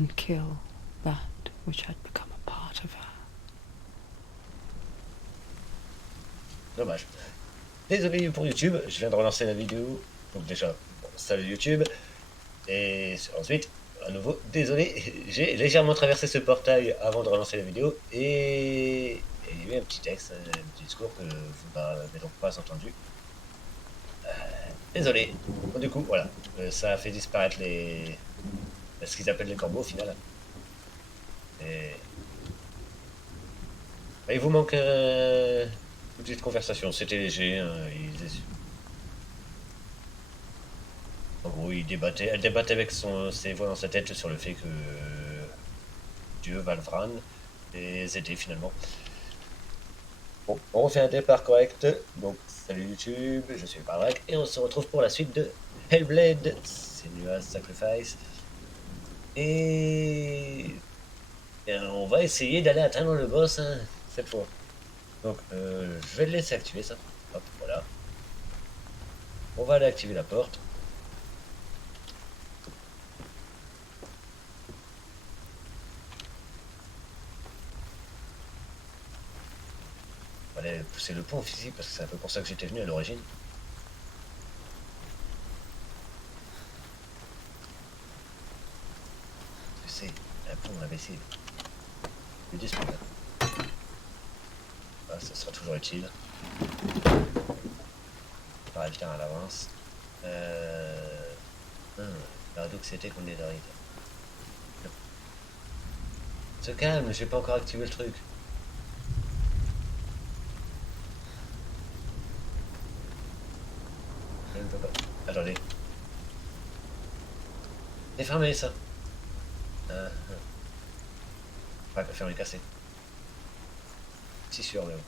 and kill that which had become a part of her. Dommage. Désolé pour YouTube, je viens de relancer la vidéo. Donc déjà, bon, salut YouTube. Et ensuite, à nouveau, désolé, j'ai légèrement traversé ce portail avant de relancer la vidéo. Et il y a eu un petit texte, un petit discours que vous n'avez donc pas entendu. Désolé. Bon, du coup, voilà. Ça a fait disparaître ce qu'ils appellent les corbeaux au final. Et bah, il vous manque une petite conversation. C'était léger. Hein, en gros, elle débattait avec ses voix dans sa tête sur le fait que Dieu va le prendre et les aider finalement. Bon, on refait un départ correct. Donc, salut YouTube, je suis Pardrac et on se retrouve pour la suite de Hellblade, Senua's Sacrifice. Et on va essayer d'aller atteindre le boss hein, cette fois. Donc, je vais le laisser activer ça. Hop, voilà. On va aller activer la porte. On va aller pousser le pont physique parce que c'est un peu pour ça que j'étais venu à l'origine. C'est un pont imbécile. Le disque. Ah, ça sera toujours utile. Par le terrain à l'avance. Paradoxité qu'on est d'arrêt. Se calme, j'ai pas encore activé le truc. Je ne peux pas. Attendez. C'est fermé ça. Pas que fermer cassé. Si sûr mais bon.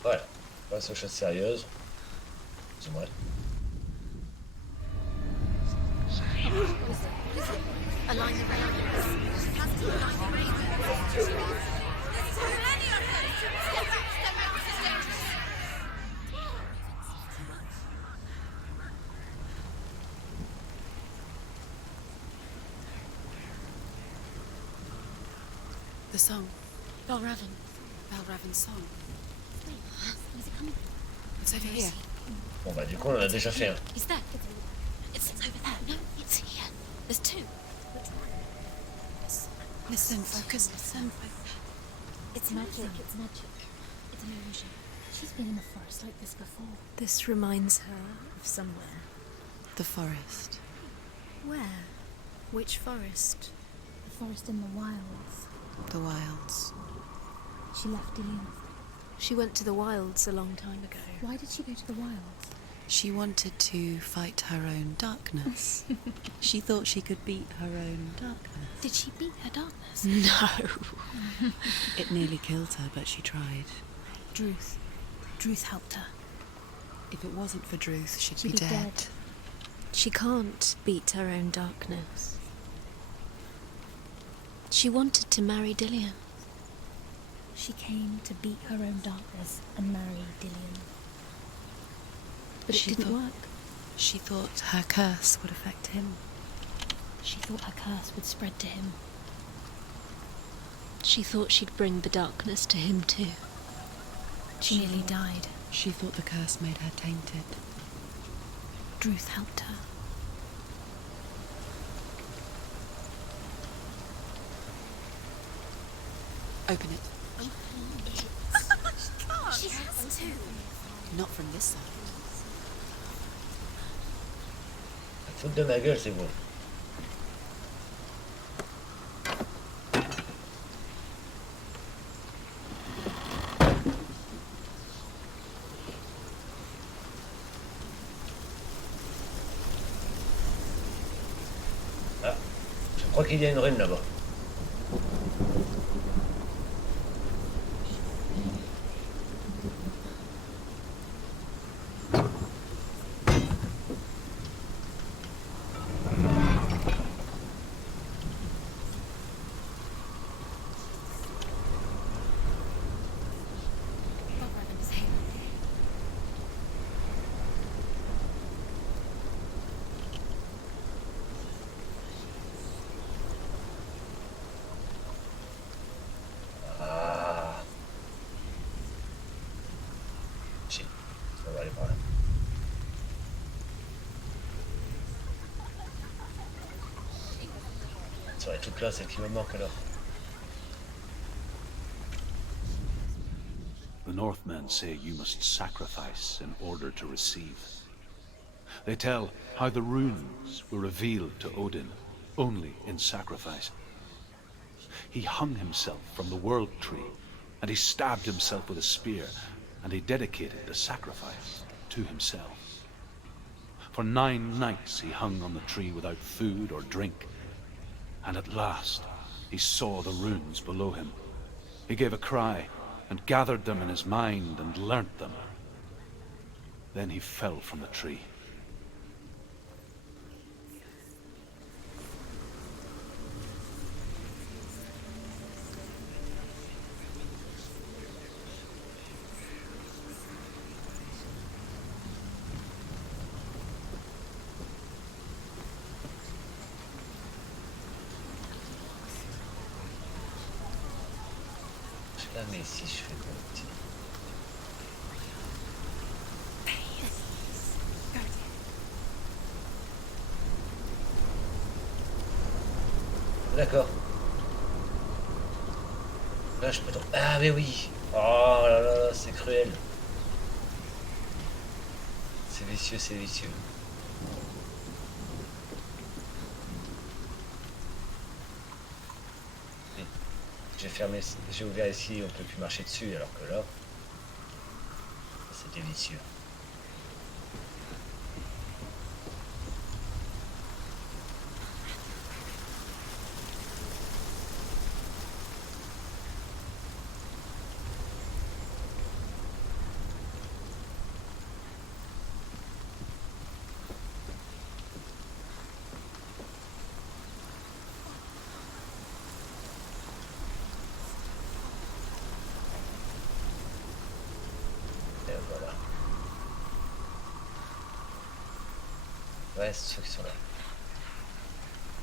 Voilà, on passe aux choses sérieuses. Excusez-moi. The song. Belraven's song. It's over here. Bon bah du coup on en a déjà fait un. Is that? It's over there. No, it's here. There's two. Listen, focus, listen. It's magic. It's magic. It's an illusion. She's been in the forest like this before. This reminds her of somewhere. The forest. Where? Which forest? The forest in the wilds. The wilds. She left Dillian. She went to the wilds a long time ago. Why did she go to the wilds? She wanted to fight her own darkness. She thought she could beat her own darkness. Did she beat her darkness? No. It nearly killed her, but she tried. Druth helped her. If it wasn't for Druth, she'd be dead. She can't beat her own darkness. She wanted to marry Dillian. She came to beat her own darkness and marry Dillian. But it didn't work. She thought her curse would affect him. She thought her curse would spread to him. She thought she'd bring the darkness to him too. She nearly died. She thought the curse made her tainted. Druth helped her. Open it. She has to. Not from this side. Foutre de ma gueule, c'est bon. Ah, je crois qu'il y a une rune là-bas. serait toute là, celle qui me manque alors. The Northmen say you must sacrifice in order to receive. They tell how the runes were revealed to Odin only in sacrifice. He hung himself from the world tree, and he stabbed himself with a spear, and he dedicated the sacrifice to himself. For 9 nights he hung on the tree without food or drink, and at last he saw the runes below him. He gave a cry, and gathered them in his mind and learnt them. Then he fell from the tree. Là, mais si je fais comme petit. D'accord. Là, je peux tomber. Ah, mais oui. Oh là là, c'est cruel. C'est vicieux, c'est vicieux. J'ai fermé, j'ai ouvert ici, on peut plus marcher dessus, alors que là, c'était vicieux. Voilà. Ouais, c'est ceux qui sont là.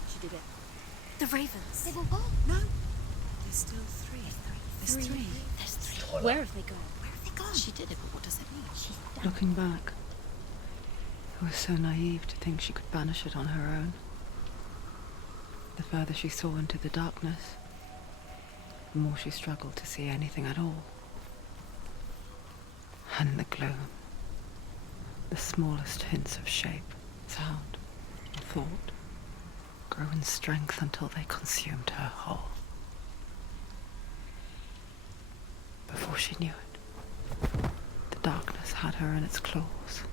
She did it. The ravens. They were gone. No, there's still 3. There's 3. There's 3. Trois là. Where have they gone? Where have they gone? She did it, but what does it mean? She's done. Looking back, I was so naive to think she could banish it on her own. The further she saw into the darkness, the more she struggled to see anything at all. And in the gloom, the smallest hints of shape, sound, and thought grew in strength until they consumed her whole. Before she knew it, the darkness had her in its claws.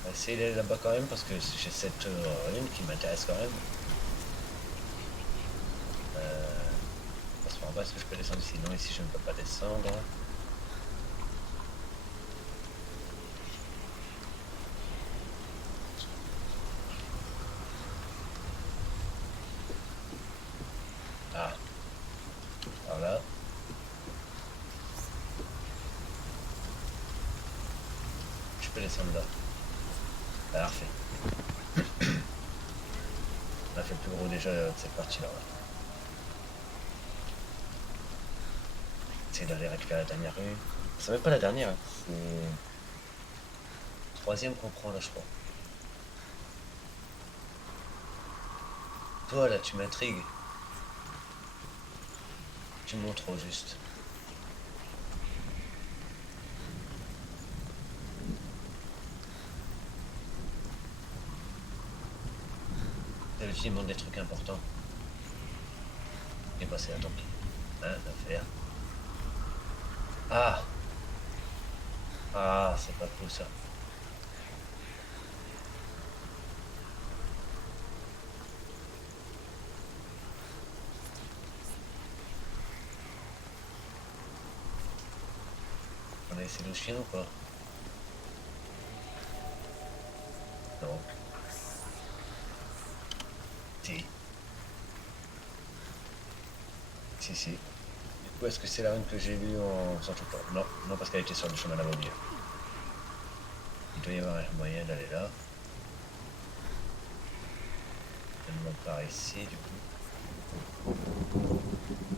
On va essayer d'aller là-bas quand même parce que j'ai cette rune qui m'intéresse quand même. Parce qu'en bas, est-ce que je peux descendre ici? Non, ici je ne peux pas descendre. Ah. Alors là. Je peux descendre là. Parfait. On a fait le plus gros déjà de cette partie-là. Ouais. Essayer d'aller récupérer la dernière rue. C'est même pas la dernière, hein. C'est troisième qu'on prend là, je crois. Toi là, tu m'intrigues. Tu me montres trop juste. Celle-ci il montre des trucs importants. Et bah c'est là, tant pis. Hein, à faire. Ah. Ah, c'est pas cool ça. On a essayé le chien ou pas? Non. Si. Si. Du coup, est-ce que c'est la rune que j'ai lue en sortant pas? Non, non, parce qu'elle était sur le chemin là-bas au milieu. Il doit y avoir un moyen d'aller là. Elle monte par ici, du coup.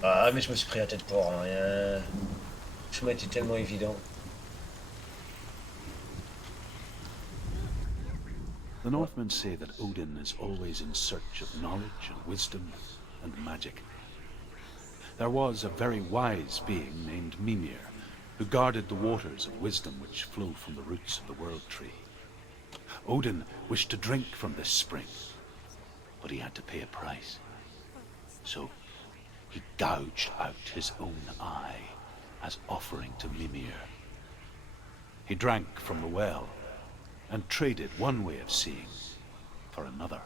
Ah, mais je me suis pris la tête pour rien. Le chemin était tellement évident. The Northmen say that Odin is always in search of knowledge and wisdom and magic. There was a very wise being named Mimir, who guarded the waters of wisdom which flow from the roots of the world tree. Odin wished to drink from this spring, but he had to pay a price. So he gouged out his own eye as offering to Mimir. He drank from the well and traded one way of seeing for another.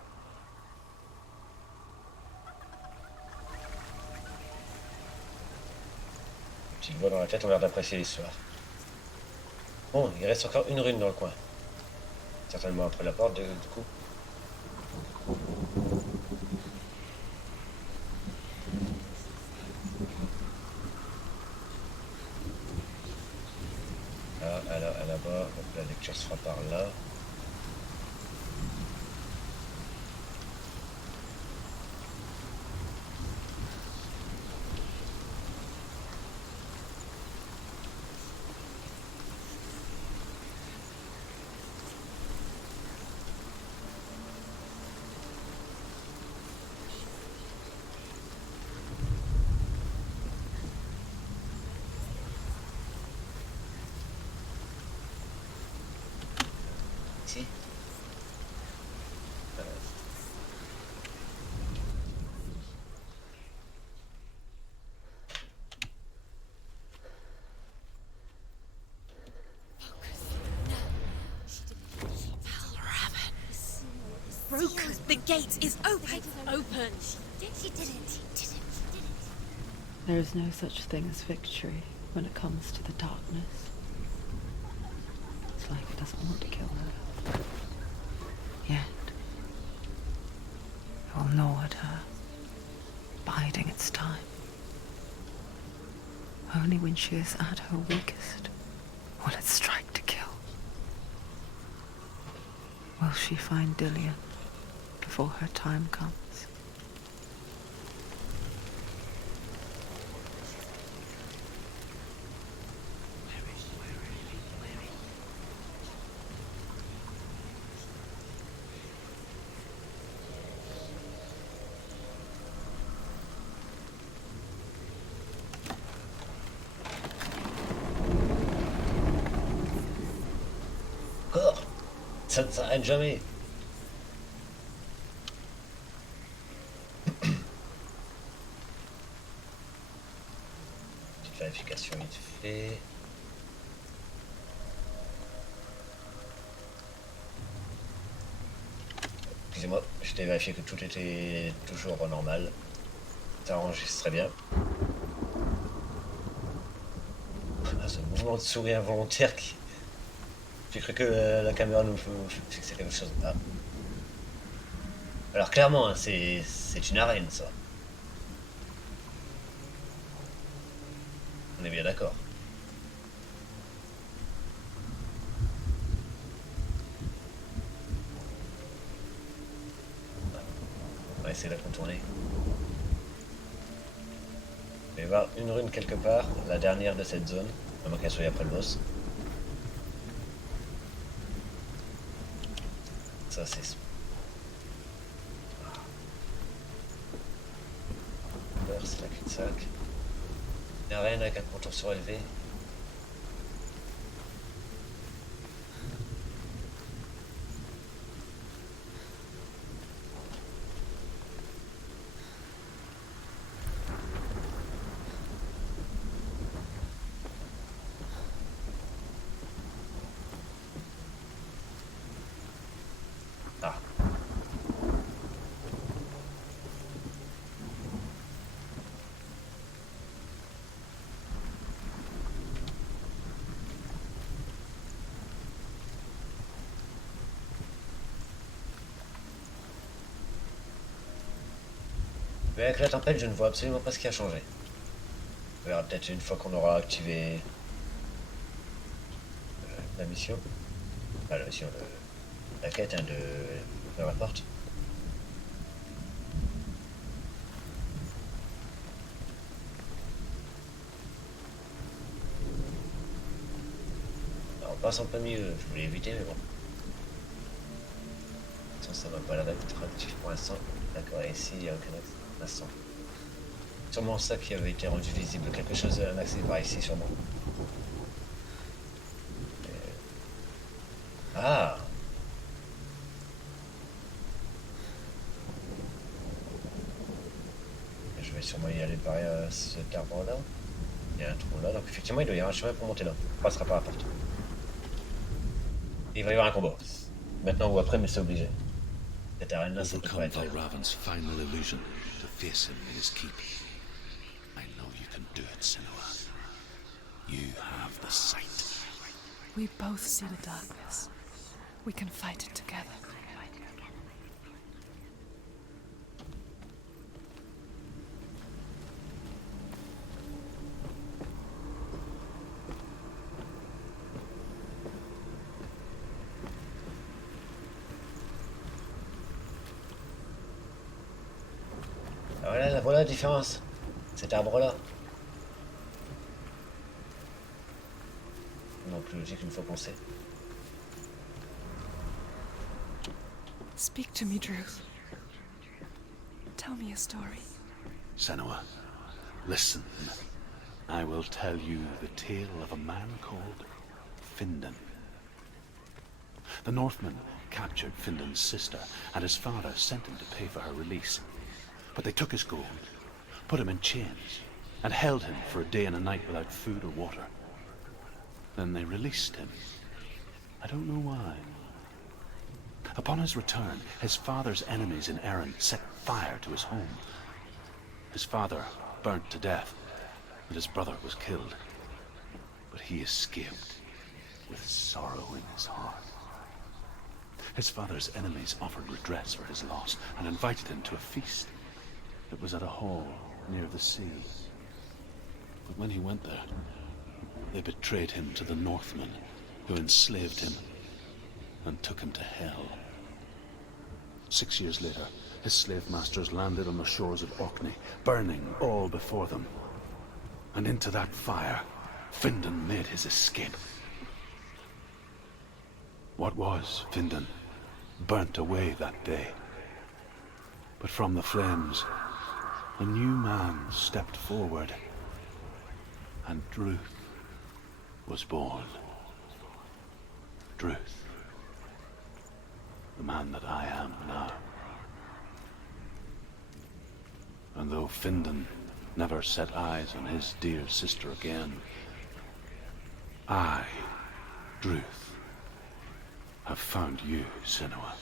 Petite voix dans la tête, on a l'air d'apprécier l'histoire. Bon, il reste encore une rune dans le coin. Certainement après la porte, du coup. Là, là-bas, donc la lecture se fera par là. Ici. Broken. The gate is open. Open. She did it. There is no such thing as victory when it comes to the darkness. It's like it doesn't want to kill her. Yet. It will gnaw at her, biding its time. Only when she is at her weakest will it strike to kill. Will she find Dillian before her time comes? Encore. Ça ne s'arrête jamais. Petite vérification vite fait. Excusez-moi, j'étais vérifié que tout était toujours normal. Ça enregistre très bien. Ah, ce mouvement de souris involontaire qui... J'ai cru que la caméra nous fixait quelque chose. Ah. Alors clairement, hein, c'est une arène, ça. On est bien d'accord. On va essayer de la contourner. Il va y avoir une rune quelque part, la dernière de cette zone, à moins qu'elle soit après le boss. Ça c'est... C'est la cul-de-sac. Une arène avec un contour surélevé. Ah. Mais avec la tempête, je ne vois absolument pas ce qui a changé. On verra peut-être une fois qu'on aura activé la mission. Pas la mission, la quête hein, de la porte. Alors, on passe en plein milieu, je voulais éviter, mais bon. Ça va pas l'air d'être actif pour l'instant. D'accord, et ici, il n'y a aucun instant. Sûrement ça qui avait été rendu visible. Quelque chose, un accès par ici, sûrement. Ah! Je vais sûrement y aller par cet arbre-là. Il y a un trou là, donc effectivement, il doit y avoir un chemin pour monter là. On passera par la porte. Et il va y avoir un combat. Maintenant ou après, mais c'est obligé. Cette arène-là, ça peut pas Overcome être... Valravan's final illusion to face him in his keep. I know you can do it, Senua. You have the sight. We both see the darkness. We can fight it together. Ah, voilà la différence. Cet arbre-là. Non plus logique une fois qu'on sait. Speak to me, Druth. Tell me a story. Senua, listen. I will tell you the tale of a man called Findan. The Northmen captured Findan's sister, and his father sent him to pay for her release. But they took his gold, put him in chains, and held him for a day and a night without food or water. Then they released him. I don't know why. Upon his return, his father's enemies in Erin set fire to his home. His father burnt to death, and his brother was killed. But he escaped with sorrow in his heart. His father's enemies offered redress for his loss and invited him to a feast. It was at a hall near the sea. But when he went there, they betrayed him to the Northmen, who enslaved him and took him to hell. 6 years later, his slave masters landed on the shores of Orkney, burning all before them. And into that fire, Findan made his escape. What was Findan burnt away that day. But from the flames, a new man stepped forward, and Druth was born. Druth, the man that I am now. And though Findan never set eyes on his dear sister again, I, Druth, have found you, Senua.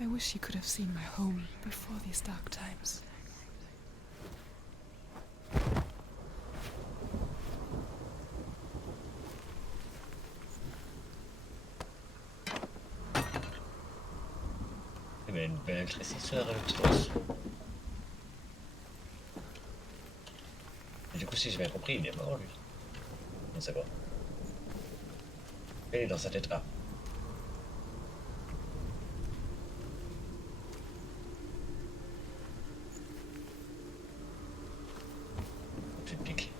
I wish you could have seen my home before these dark times. Eh ben, une belle éclaircisseur avec tous. Et du coup, si j'ai bien compris, il est mort lui. On ne sait pas. Il est dans sa tête. Ah. Plus de pique.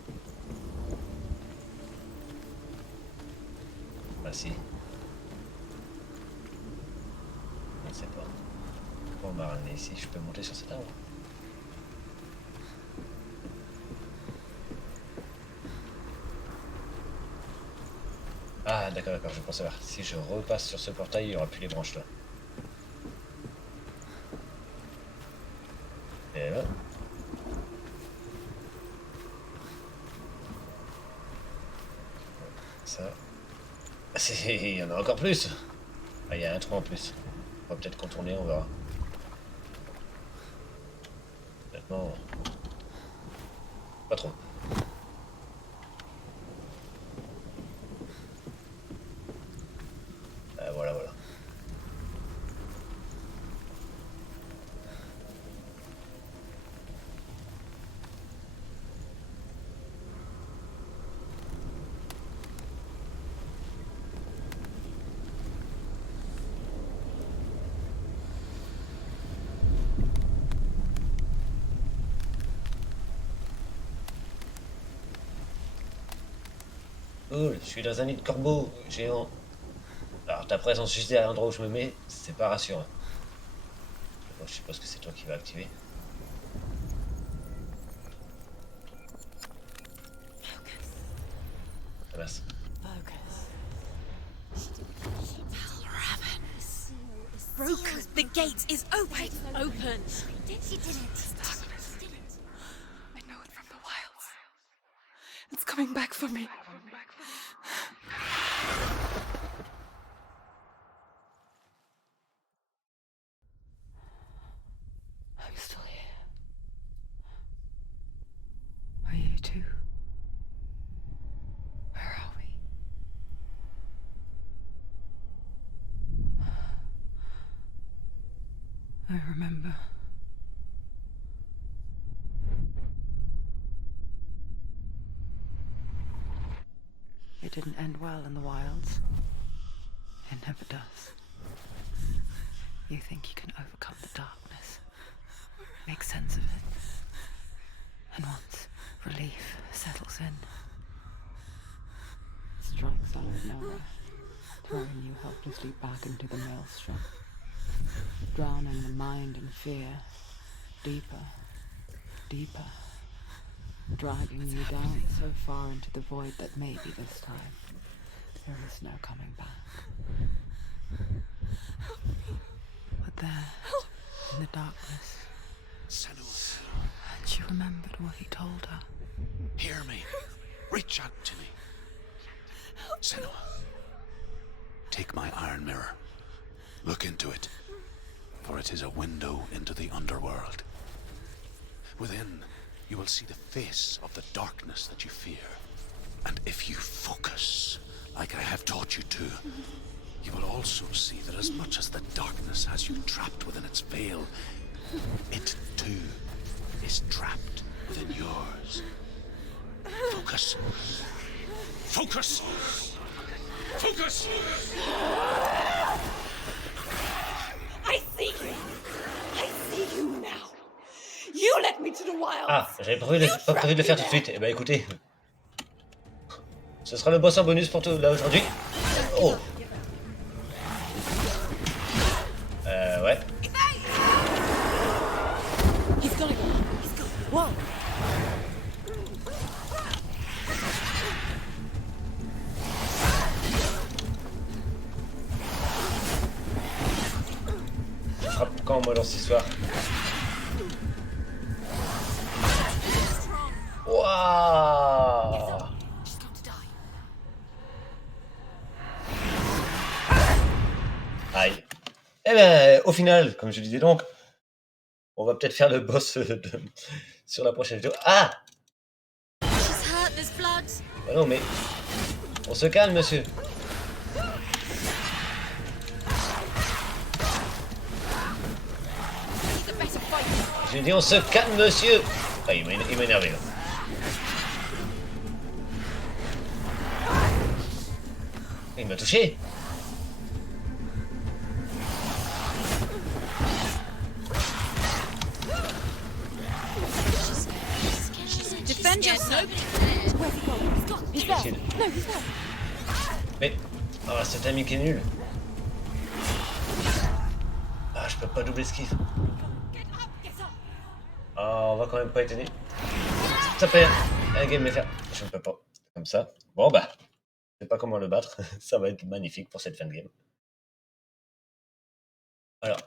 Ah si. On ne sait pas. On m'a ramené ici, je peux monter sur cet arbre. Ah d'accord, je pense savoir. Si je repasse sur ce portail, il n'y aura plus les branches là. Et là. Ça. Il y en a encore plus. Ah, il y a un trou en plus. On va peut-être contourner, on verra. Maintenant. Pas trop. Voilà. Cool, je suis dans un nid de corbeau géant. Alors ta présence juste derrière l'endroit où je me mets, c'est pas rassurant. Bon, je suppose que c'est toi qui vas activer. Ah, mince. Broken! The gate is open! Open! She did it. Darkness. I know it from the wilds. It's coming back for me. I'm still here. Are you too? Where are we? I remember. It didn't end well in the wilds. It never does. You think you can overcome the darkness, make sense of it, and once relief settles in, it strikes out of nowhere, throwing you helplessly back into the maelstrom, drowning the mind in fear, deeper, deeper, dragging you down so far into the void that maybe this time there is no coming back. But there, in the darkness, Senua, and she remembered what he told her. hear me. Reach out to me. Senua, take my iron mirror. Look into it, for it is a window into the underworld. Within, you will see the face of the darkness that you fear. And if you focus, like I have taught you to, you will also see that as much as the darkness has you trapped within its veil, it too is trapped within yours. Focus. Focus! Focus! I see you. I see you now. You led me to the wilds. Ah, j'avais pas prévu de le faire tout de suite. Eh ben écoutez, ce sera le boss en bonus pour tout là aujourd'hui. Oh. Ouais. He's got it. Whoa. Je frappe quand moi dans cette histoire. Waouh. Aïe. Eh ben, au final, comme je disais donc, on va peut-être faire le boss sur la prochaine vidéo. Ah! She's hurt, there's blood. Bah non, mais on se calme, monsieur. J'ai dit on se calme, monsieur. Ah, il m'a énervé là. Il m'a touché. Defend yourself. Difficile. Mais, oh, cet ami qui est nul. Ah, je peux pas doubler esquive. Ah, on va quand même pas être aidé. Ça fait un game les faire. Je ne peux pas. Comme ça. Bon bah, je sais pas comment le battre. Ça va être magnifique pour cette fin de game. Alors,